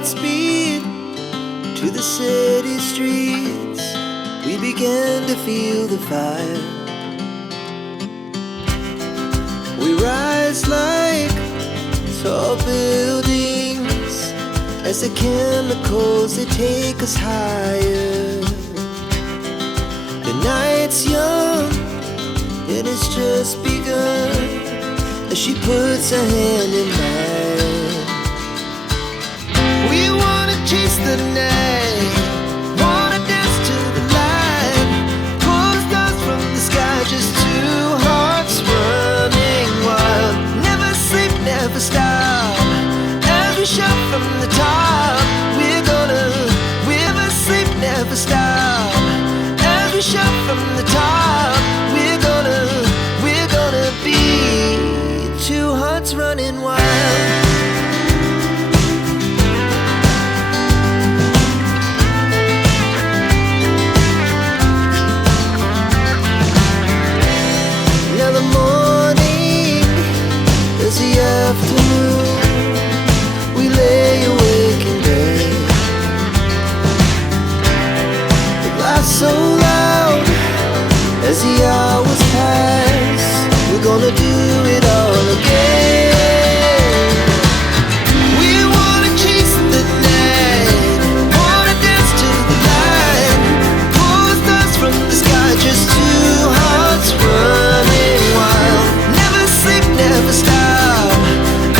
Godspeed to the city streets. We began to feel the fire. We rise like tall buildings as the chemicals they take us higher. The night's young and it's just begun as she puts her hand in mine. We wanna chase the night, wanna dance to the light, pull the stars from the sky, just two hearts running wild. Never sleep, never stop, as we shout from the top. Never sleep, never stop, as we shout from the top. We're gonna be two hearts running wild. Now the morning is the afternoon. We lay awake in bed. The laugh so loud as the hours pass. We're gonna do it all again. We wanna chase the night, wanna dance to the light, pull the stars from the sky, just two hearts running wild. Never sleep, never stop,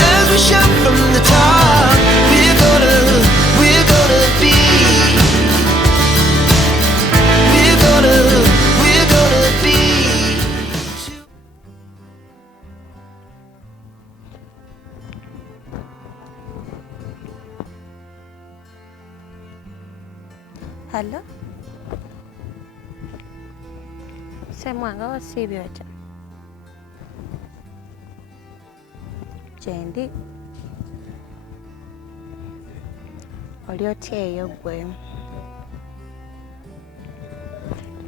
as we shout from the top. We're gonna be. We're gonna be. Hello? Semwanga wasibyota. Jendi. Oli otya eyo gwe?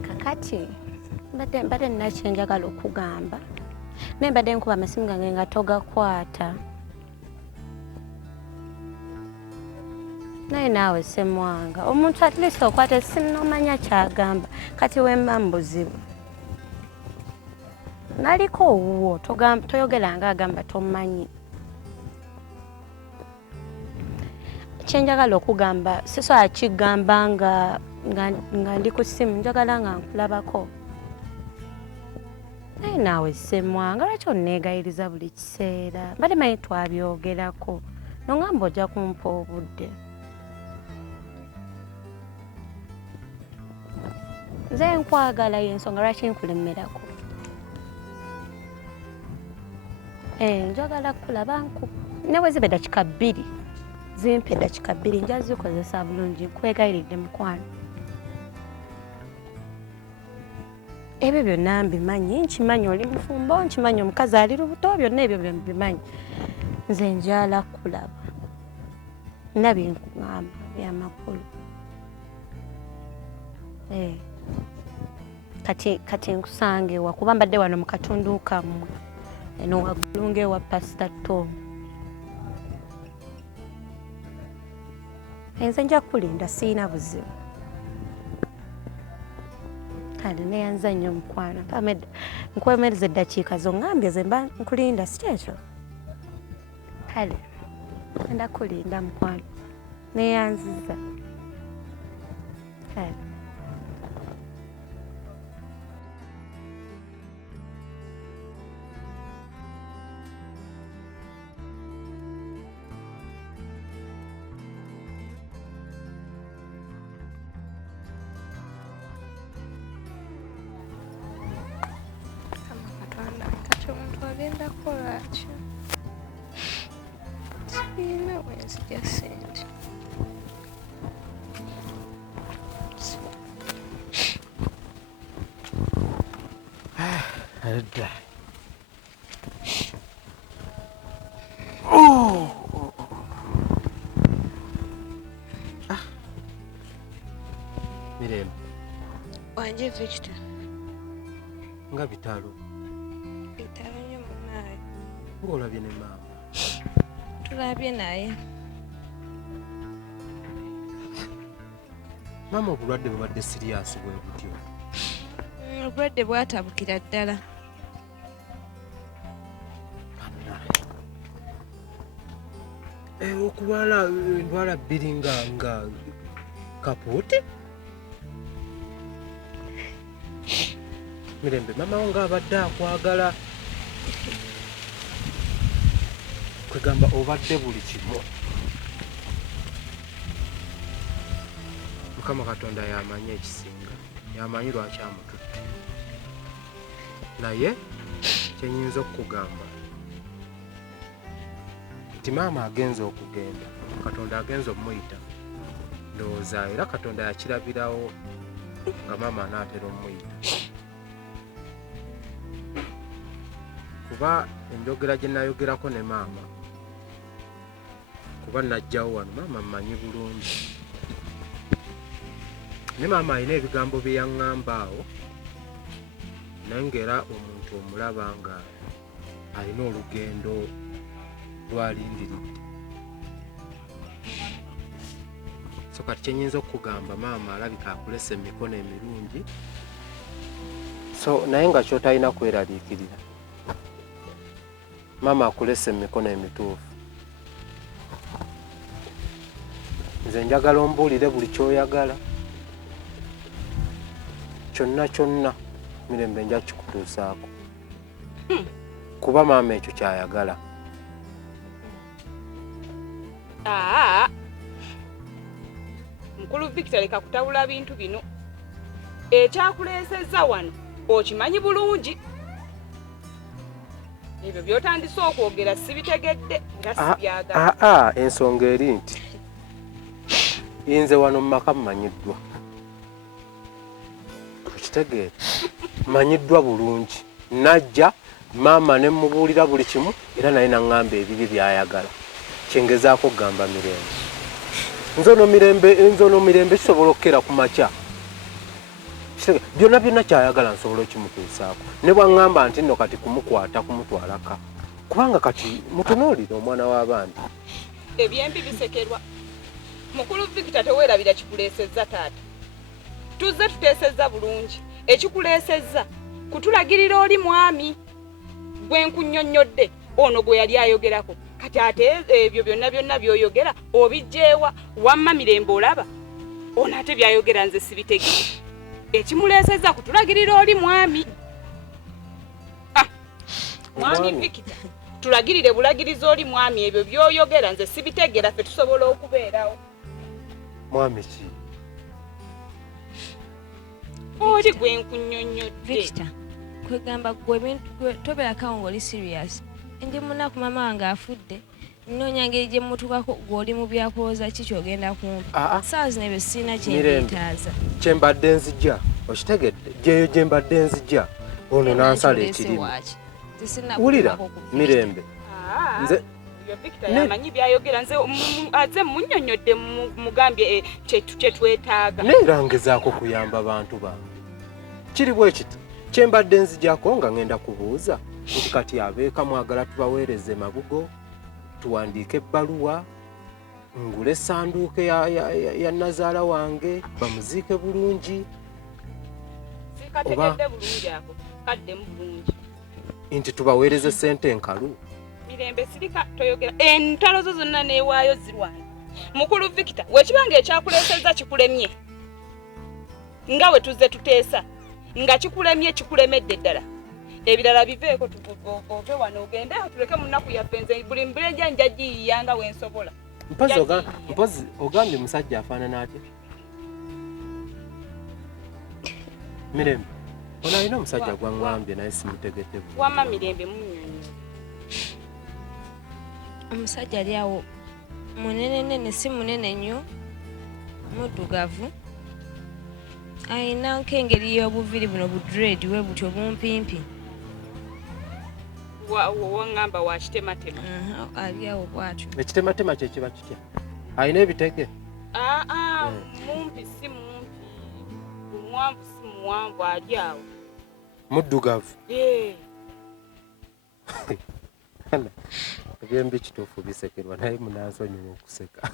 Kakati mbadde nina kyenjagala okugamba naye mbadde nkuba amasimu gange nga togakwata. Naye naawe Semwanga, omuntu at least okwata essimu n'omanya kyagamba, kati wemba mbuzibu. Naliko owuwo toyogera nga agamba tomanyi. Kyenjagala okugamba sisobola kigamba nga ndi ku ssimu, njagala nga nkulabako. Naye naawe Semwanga, lwaki onneegayiriza buli kiseera? Mbadde manyi twabyogerako nongamba ojja kumpa obudde. Nze nkwagala y'ensonga lwaki nkulemerako. Njagala kulaba ne bwe ziba eddakiika 2 zimpe eddakiika 2 nja zikozesa bulungi. Nkwegayiridde mukwano. Ebyo byonna mbimanyi, nkimanyi oli mufumbo, nkimanyi omukazi ali lubuto, byonna ebyo mbimanyi. Nze njala kulaba. Nina bye nkugamba by'amakulu. Kati nkusange wa kuba mbadde wano mu katundu kammwe eno waggulu ng'ewa Pastor Tom. Nze nja kulinda siina buzibu. Kale neyanza nnyo mukwano. Nkwemereza eddakiika zo ngambye ze mba nkulinda si ekyo? Kale ngenda kulinda mukwano. Neyanziza. Kale. Agenda kukola ki? Sirina wenzija ssente. Edda. Mirembe. Wanje Victor. Nga bitalo. Bitalo nnyo munaye. Ng'olabye ne maama. Tulabye naye. Maama obulwadde bubadde siriasi bwe butyo. Obulwadde bwatabukira ddala. Okubala endwala bbiri nga kapuuti? Mirembe maama wo ng'abadde akwagala. Kwegamba obadde buli kimu. Mukama Katonda yamanyi ekisinga, yamanyi lwaki amututte. Naye kyenyinza okukugamba nti maama agenza okugenda, Katonda agenza omuyita. Ndowooza era Katonda yakirabirawo nga maama anaatera omuyita. Kuba enjogera gye nayogerako ne maama, kuba najjawo wano maama mmanyi bulungi. Ne maama alina ebigambo bye yaŋŋamba awo, naye ng'era omuntu omulaba nga alina olugendo lwalindiridde. So kati kyenyinza okukugamba maama alabika akulesa emikono emirungi, so naye nga kyotalina kweraliikirira. Maama akulesa emikono emituufu. Nze njagala ombuulire buli kyoyagala. Kyonna Mirembe nja kikutuusaako. Kuba maama ekyo kyayagala. Mukulu Victor leka kutabula bintu bino. Ekyakuleesezza wano okimanyi bulungi. Ebyo by'otandise okwogera sibitegedde nga sibyagala. Ensonga eri nti nze wano mu maka mmanyiddwa. Okitegeera mmanyiddwa bulungi. Najja maama ne mubuulira buli kimu era naye naŋŋamba ebibi by'ayagala. Kyengezaako okugamba Mirembe. Nze ono Mirembe kisobola okukera ku makya. Byonna kyayagala nsobola okimutuusaako. Ne bwaŋŋamba nti nno kati kumukwata kumutwalaka. Kubanga kati mutunuulire omwana w'abandi. Ebyembi bisekerwa. Mukulu Victor teweerabira kikuleesezza taata. Tuzze tuteesezza bulungi. Ekikuleesezza kutulagirira oli mwami. Gwe nkunnyonnyodde ono gwe yali ayogerako. Kati ate ebyo byonna by'oyogera obijjeewa wamma Mirembe olaba. Ono ate by'ayogera nze sibitegere. Ekimuleesezza kutulagirira oli mwami. Mwami Victor. Tulagirire bulagiriza oli mwami ebyo by'oyogera nze sibitegera ffe tusobola okubeerawo. Mwami ki? Oli gwe nkunnyonnyodde. Victor, kwegamba gwe tobeerako ng'oli serious. Ndi munaku maama wange afudde. Nnoonya ngeri gye mutukako gw'oli mu byakwoza ki ky'ogenda kumpa. Saa zino ebyo sirina kyendeetaaza. Kye mbadde nzija. Okitegedde? Gyeyo gye mbadde nzija. Ono n'ansala ekirimi. Wulira Mirembe. Nze Victor yamanyi byayogera nze aze munnyonnyodde mugambye kye twetaaga. Neera ngezaako kuyamba bantu bange. Kiri bwe kiti kye mbadde nzijako nga ngenda kubuuza nti kati abeeka mwagala tubaweereze mabugo, tuwandiike ebbaluwa, ngule essanduuke ya nazaala wange, bamuziike bulungi. Sikategedde bulungi ako, kaddemu bulungi. Nti tubaweereze ssente enkalu. Mirembe sirika toyogera. Entalo zo zonna neewaayo zirwana. Mukulu Victor, wekibanga ekyakuleesezza kikulemye. Nga we tuzze tuteesa. Nga kikulemedde ddala. Ebirala biveeko ove wano ogende tuleke mu nnaku yaffe nze buli mbulenja njagiyiya nga wensobola. Mpozi ogambye musajja afaanana atya? Mirembe, ono alina omusajja gwaŋŋambye naye simutegedde bulungi. Wamma Mirembe munnyonnyo. Omusajja ali awo munene si munene nnyo, muddugavu. Ayina nk'engeri y'obuviri buno budread we butyo bumpimpi. Waŋŋamba wa kitematema. Ali awo bwatyo. Ekitematema kye kiba kitya? Ayina ebitege? Mumpi si mumpi. Muwanvu si muwanvu ali awo. Muddugavu? Ebyembi kituufu bisekerwa naye munansonyiwa okuseka.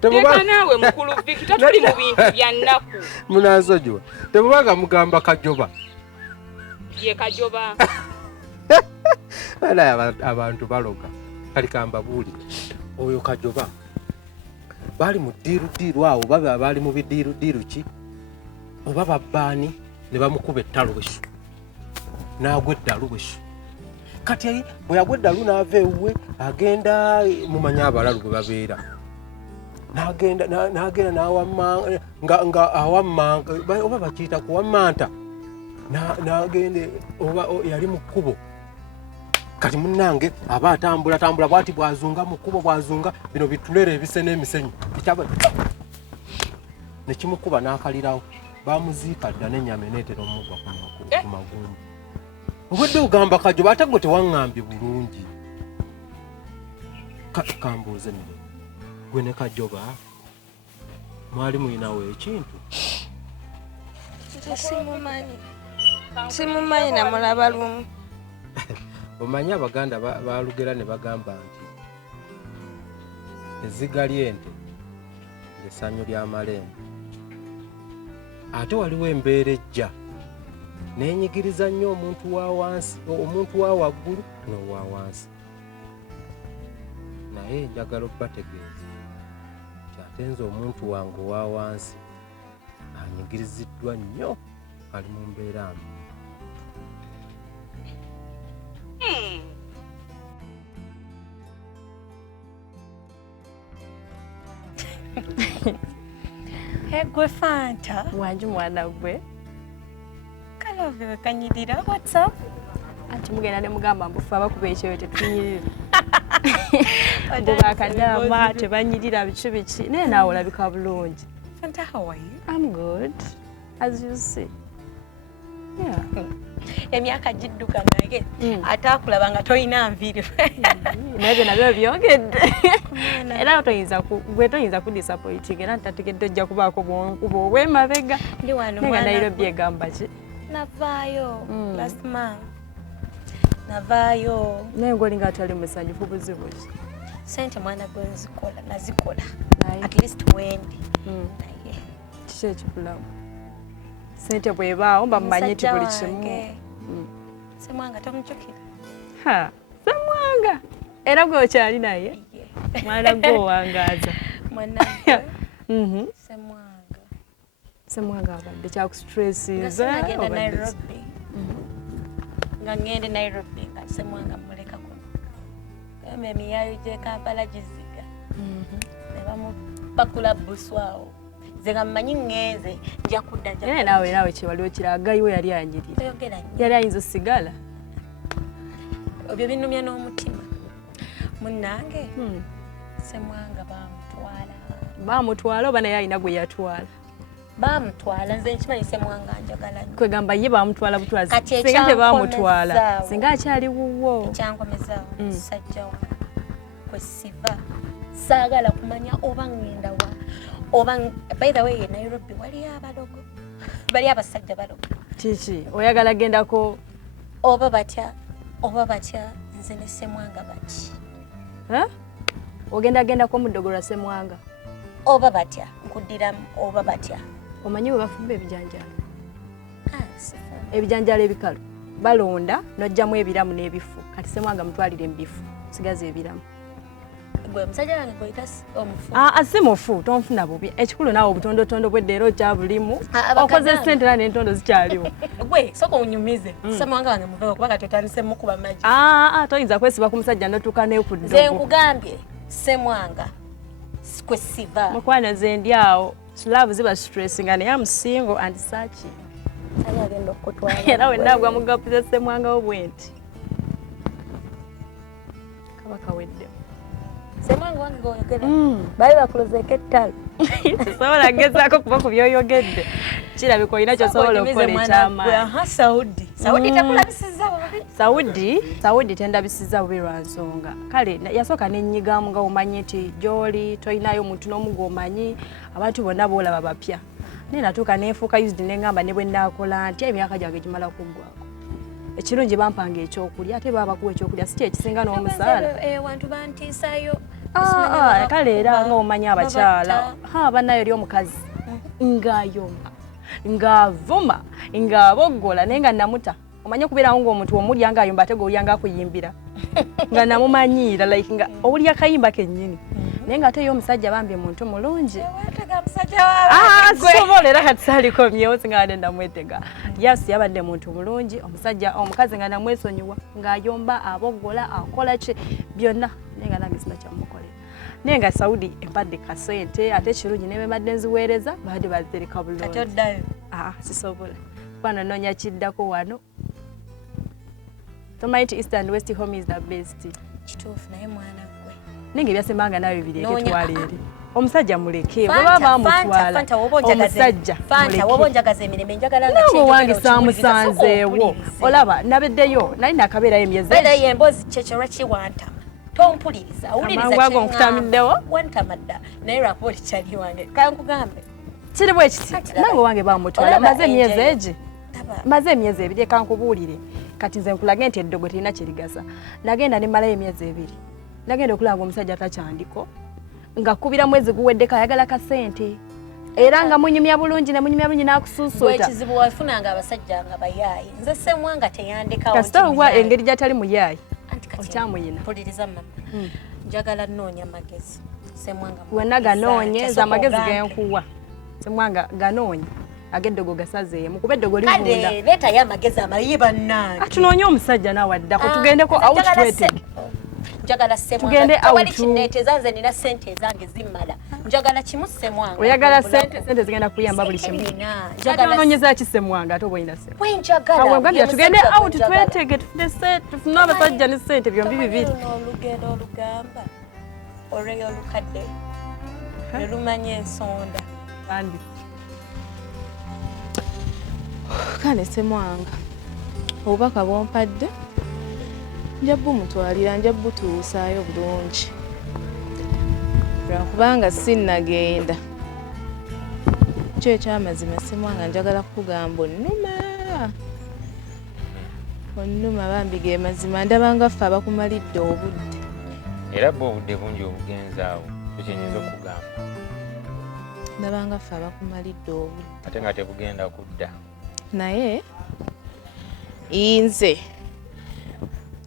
Teka naawe mukulu Victor tuli mu bintu bya nnaku. Munasojwa. Temubaga mugamba Kajoba. Ye Kajoba. Ala abantu baloga. Kali kamba buli. Oyo Kajoba. Bali mu diru awo baba bali mu bidiru ki. Oba babani ne bamukuba ettalo bwesu. Naagwe eddalu bwesu. Kati bwe yagwe eddalu n'ava ewuwe agenda mumanya abalalu bwe babeera. N'agenda n'awamma nga awamma oba bakiyita kuwammanta. N'agende oba yali mu kkubo. Kati munnange aba atambula bwati bwazunga mu kkubo bwazunga bino bitulere ebise n'emisenyu. Kitaba ne kimukuba n'akalirawo. Bamuziika dda n'ennyama eneetera omugwa ku magumba. Obwedde ogamba Kajoba ate gwe tewaŋŋambye bulungi. Kambuuze nno. Gwe ne Kajoba mwali muyinawo ekintu? Simumanyi namulaba lumu. Omanyi Abaganda balugera ne bagamba nti ezziga ly'ente ly'essanyu ly'amalembe. Ate waliwo embeera ejja n'enyigiriza nnyo omuntu wa wansi, omuntu wa waggulu n'owa wansi. Naye njagala obbategeeza nti ate nze omuntu wange owa wansi anyigiriziddwa nnyo ali mu mbeera mbi. Gwe Fanta. Wanju mwana gwe. Kalove wekanyirira. What's up? Anti mugenda ne mugamba mbufu abakuba ekyoyo tetunyirira. Bakadama tebanyirira bicu biki. Naye naawe olabika bulungi. Fanta, how are you? I'm good. As you see. Yeah. Emyaka gidduka naye ate akulaba nga toyina nviiri. Naye byonna byo byongedde. Era gwe toyinza kudisappointinga era ntategedde ojja kubaako bwonkuba obw'emabega. Ndi wano mwana. Naye Nairobi egamba ki? Navaayo last month. Navaayo. Naye ng'olinga atali musanyufu buzibu ki? Sente mwana gwe nazikola. At least wendi. Naye. Kiki ekikulamu? Sente bwebaawo bamanye nti buli kimu. Semwanga tomujjukira. Semwanga. Era gwe okyali naye? Mwana gwe owangaaza. Mwanange. Semwanga abadde kyakustressiza. Ngagenda Nairobi. Nga ngende Nairobi nga semwanga mulekako. Emiyayo gye Kampala giziga. Ne bamupakula buswawo. Zenga mmanyi ngeze nja kudda nja. Nawe kiwaliwo kiragayiwe yali anjirira. Yali ayinza osigala. Obyo binumya n'omutima. Munnange. Semwanga Bamutwala oba naye alina gwe yatwala? Bamutwala nze nkimanyi semwanga njagala nnyo. Kwegamba ye bamutwala butwazi. Singa tebamutwala. Singa akyali wuwo. Ekyankomezaawo musajja wa kwe siva. Saagala kumanya oba ngenda wa. Oba by the way Nairobi wali abalogo. Bali abasajja balogo. Kiki oyagala gendako oba batya nze ne semwanga baki. Ogenda ko mudogora semwanga. Oba batya nkudiramu oba batya. Omanyi we bafumba ebijanjalo. Ebijanjalo ebikalu balonda nojjamu ebiramu n'ebifu. Kati semwanga mutwalire ebifu sigaza ebiramu. Gwe musajja wange goyita omufu. Si mufu tonfuna bubi. Ekikulu naawe obutondotondo bw'eddeero kya bulimu. Okoze ssente era n'entondo zikyaliwo. Gwe soka onyumize. Semwanga wange muveewo kubanga twetandise mukuba magi. Toyinza kwesiba ku musajja n'otuuka n'ekuddogo. Nze nkugambye semwanga kwe siva. Mukwana nze ndi awo. Love ziba stressinga naye am single and searching. Ani agenda okutwala. Era wenagwa mugapuza semwanga obwenti. Kabaka wedde. Semwanga wange goyogera. Bali bakulozeeko ettalo. Sobola gezaako kuba ku byoyogedde. Kirabika olina ky'osobola okukola eky'amaanyi. Saudi tekulabisizza bubi. Saudi tendabisizza bubi lwa nsonga. Kale yasooka n'ennyigamu nga omanyi nti gy'oli tolinayo muntu n'omu gw'omanyi abantu bonna boolaba bapya. Naye natuuka neefuuka used n'engamba ne bwe nnaakola nti emyaka gyange gimala kuggwako. Ekirungi bampanga ekyokulya ate baba bakuwa ekyokulya si kyekisinga n'omusaala. Wantu bantiisaayo kale era ng'omanya abakyala banayo eri omukazi ng'ayomba ng'avuma ng'aboggola naye nga namuta omanye okubeerawo ng'omuntu omulya ng'ayomba ate gweolya ng'akuyimbira nga namumanyiira like nga owulya akayimba kennyini naye ng'ate ye omusajja bambi omuntu mulungi sobola era kati saalikomyewo singa badde namwetega yes yabadde muntu mulungi omukazi nga namwesonyiwa ng'ayomba aboggola akola ki byonna naye nga nange sina kyamukolera naye nga Saudi empadde kasente ate kirungi ne bembadde nziweereza badde bazitereka bulungi kati oddayo sisobola kuba noonya kiddako wano tomanyi nti East and West home is the best kituufu naye mwana gwe nenge byasembanga nawe bireeke twala eri omusajja muleke baba bamutwala omusajja fanta woba njagaza emirembe njagala nga kintu wange saamusanzeewo olaba nabeddeyo nali nakabeerayo emyezi beerayo emboozi kyekyo kiwantama tompuliriza awuliriza nkutamiddewo wantamadda naye lwakuba oli kyali wange kankugambe kiri bwe kiti nange wange bamutwala maze emyezi egi maze emyezi ebiri kankubuulire kati nze nkulage nti eddogo terina kirigasa nagenda nemalayo emyezi ebiri nagenda okulanga omusajja takyandiko nga kubira mwezi guweddeko ayagala kasente era nga munyumya bulungi nakusuusuuta ekizibu wafunanga abasajja nga bayaayi nze Ssemwanga teyandikawo kasitawa engeri gyatali muyaayi okyamuyina mpuliriza mama njagala nnoonya magezi Ssemwanga wena ganoonye za magezi genkuwa Ssemwanga ganoonye ageddogo gasazeemu kuba eddogo livunda kale leetayo amagezi amalayi bannange tunoonye omusajja naawe addako tugendeko out twetege njagala Ssemwanga tewali kinneeteza nze nina ssente ezange zimmala njagala kimu Ssemwanga oyagala sente zigenda kuyamba buli kimu anoonyeza ki Ssemwanga ate oba olina sente wenjagala tugende out twetege tufune abasajja ne ssente byombi bibiri olugendo olugamba olweyo olukadde ne lumanya ensonda kandi kale Ssemwanga obubaka bwompadde nja bumutwalira nja butuusaayo bulungi lwakubanga sinnagenda kyo ekyamazima Ssemwanga njagala kukugamba onnuma bambi ge mazima ndabanga ffe abakumalidde obudde era bwe obudde bungi obugenzaawo tukyenyinza okugamba ndabanga ffe abakumalidde obudde ate nga tebugenda kudda naye nze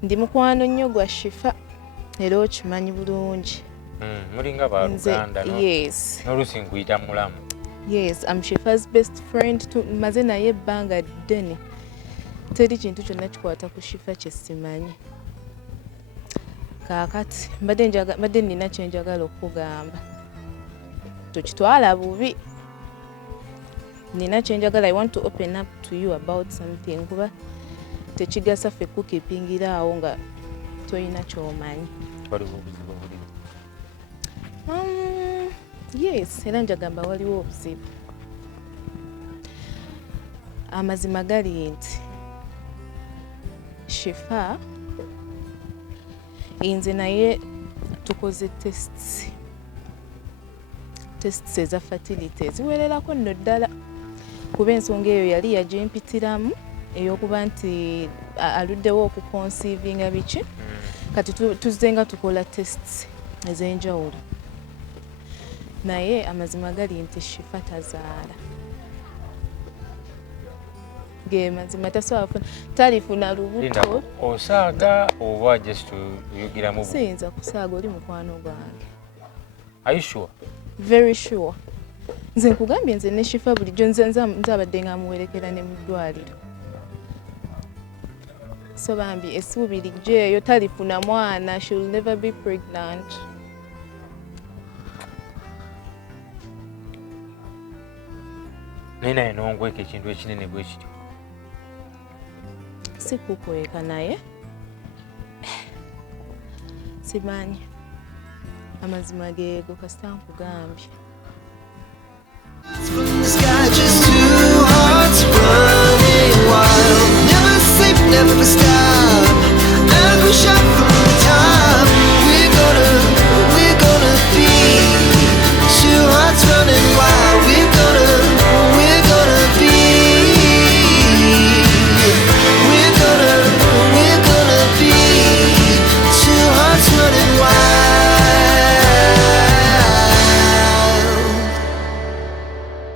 ndi mukwano nnyo gwa Shifa era okimanyi bulungi mulinga baluganda yes n'oluusi nkuyita mulamu yes I'm Shifa's best friend maze naye ebbanga ddene teri kintu kyonna kikwata ku Shifa kye simanyi kaakati mbadde nina kyenjagala okugamba tokitwala bubi nina kyenjagala I want to open up to you about something kuba tekigasa ffe kukipingiraawo nga toyina kyomanyi waliwo obuzibu buli yes era njagamba waliwo obuzibu amazima gali nti Shifa nze naye tukoze tests eza fertility eziwererako nno ddala kuba ensonga eyo yali yagimpitiramu ey'okuba nti aluddewo okuconcevinga biki kati tuzze nga tukola tests ez'enjawulo naye amazima gali nti Shifa tazaala ge mazima tasobola kufuna talifuna lubuto osaaga oba just oyogeramu siyinza kusaaga oli mukwano gwange are you sure very sure nze nkugambye nze ne Shifa bulijjo nze abadde nga muwerekera ne mu ddwaliro so bambi essuubi lijjo eyo talifuna mwana she will never be pregnant naye naye nongweka ekintu ekinene bwe kityo si kukweka naye simanyi amazima geego kasita nkugambye From the sky, just two hearts running wild. Never sleep, never stop.